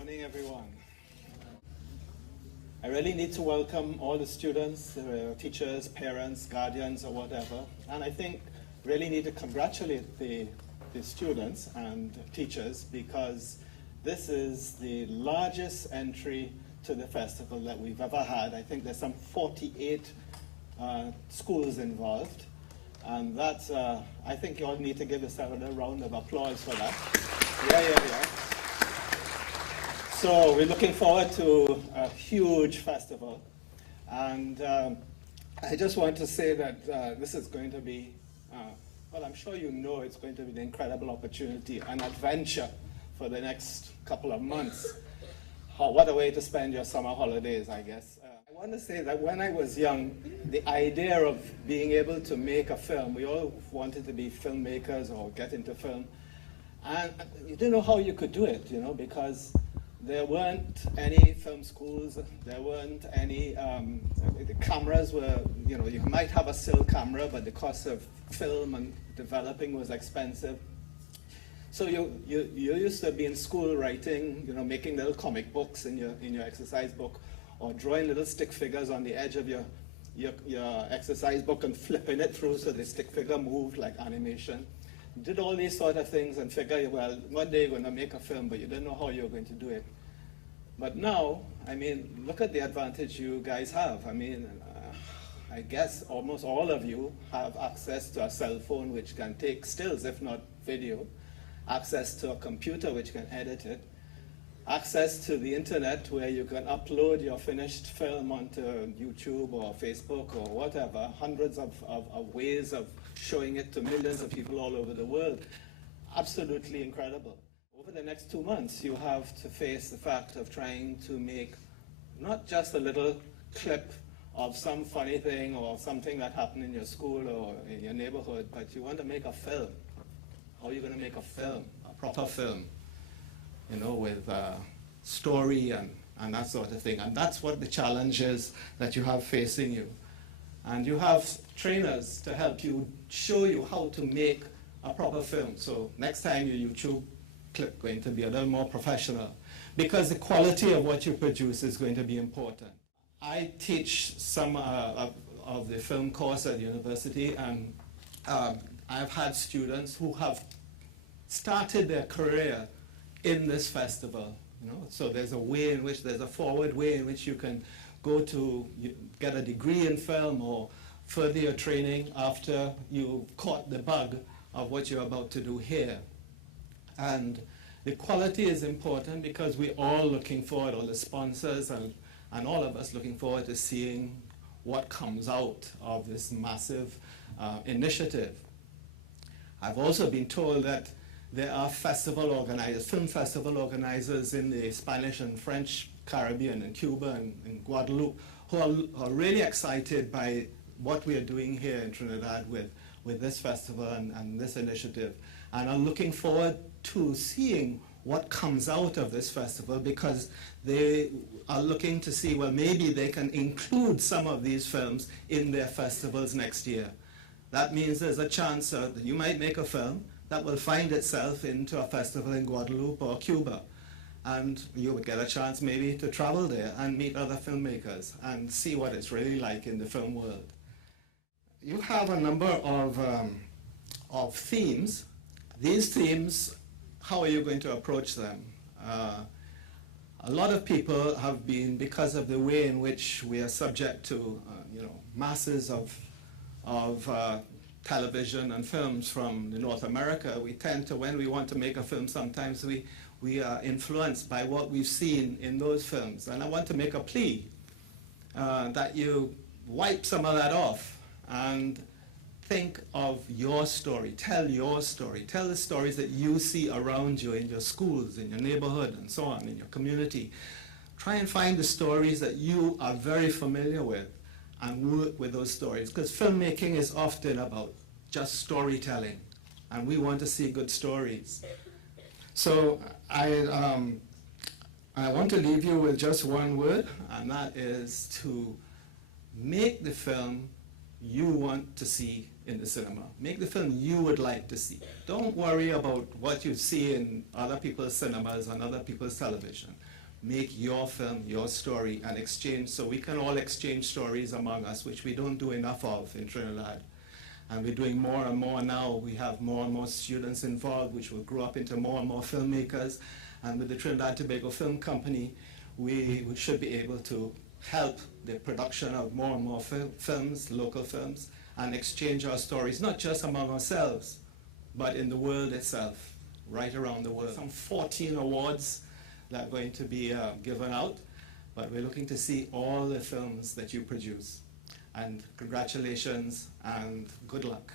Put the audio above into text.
Morning, everyone. I really need to welcome all the students, teachers, parents, guardians, or whatever. And I think really need to congratulate the students and teachers, because this is the largest entry to the festival that we've ever had. I think there's some 48 schools involved. And that's, I think you all need to give yourself a round of applause for that. Yeah. So we're looking forward to a huge festival. And I just want to say that this is going to be, well, I'm sure you know it's going to be an incredible opportunity, an adventure for the next couple of months. What a way to spend your summer holidays, I guess. I want to say that when I was young, the idea of being able to make a film, we all wanted to be filmmakers or get into film. And you didn't know how you could do it, you know, because there weren't any film schools, there weren't any, the cameras were, you know, you might have a still camera, but the cost of film and developing was expensive. So you used to be in school writing, you know, making little comic books in your exercise book, or drawing little stick figures on the edge of your exercise book and flipping it through so the stick figure moved like animation. You did all these sort of things and figure, well, one day you're going to make a film, but you didn't know how you were going to do it. But now, I mean, look at the advantage you guys have. I mean, I guess almost all of you have access to a cell phone which can take stills, if not video, access to a computer which can edit it, access to the internet where you can upload your finished film onto YouTube or Facebook or whatever, hundreds of ways of showing it to millions of people all over the world. Absolutely incredible. Over the next 2 months, you have to face the fact of trying to make not just a little clip of some funny thing or something that happened in your school or in your neighborhood, but you want to make a film. How are you going to make a film, a proper film, you know, with story and that sort of thing? And that's what the challenge is that you have facing you. And you have trainers to help you, show you how to make a proper film. So next time your YouTube clip going to be a little more professional, because the quality of what you produce is going to be important. I teach some of the film course at the university, and I've had students who have started their career in this festival. You know? So there's a way in which, there's a forward way in which you can go to get a degree in film or further your training after you've caught the bug of what you're about to do here. And the quality is important because we're all looking forward, all the sponsors and all of us looking forward to seeing what comes out of this massive initiative. I've also been told that there are festival organizers, film festival organizers in the Spanish and French Caribbean, in Cuba and in Guadeloupe, who are really excited by what we are doing here in Trinidad with this festival and this initiative, and are looking forward to seeing what comes out of this festival, because they are looking to see, well, maybe they can include some of these films in their festivals next year. That means there's a chance that you might make a film that will find itself into a festival in Guadeloupe or Cuba. And you would get a chance maybe to travel there and meet other filmmakers and see what it's really like in the film world. You have a number of themes. These themes, how are you going to approach them? A lot of people have been, because of the way in which we are subject to you know, masses of television and films from North America, we tend to, when we want to make a film, sometimes we are influenced by what we've seen in those films. And I want to make a plea that you wipe some of that off and think of your story, tell the stories that you see around you in your schools, in your neighborhood, and so on, in your community. Try and find the stories that you are very familiar with and work with those stories, because filmmaking is often about just storytelling, and we want to see good stories. So I want to leave you with just one word, and that is to make the film you want to see in the cinema. Make the film you would like to see. Don't worry about what you see in other people's cinemas and other people's television. make your film, your story, and exchange, so we can all exchange stories among us, which we don't do enough of in Trinidad. And we're doing more and more now. We have more and more students involved, which will grow up into more and more filmmakers. And with the Trinidad Tobago Film Company, we should be able to help the production of more and more films, local films, and exchange our stories, not just among ourselves, but in the world itself, right around the world. Some 14 awards that are going to be given out, but we're looking to see all the films that you produce. And congratulations and good luck.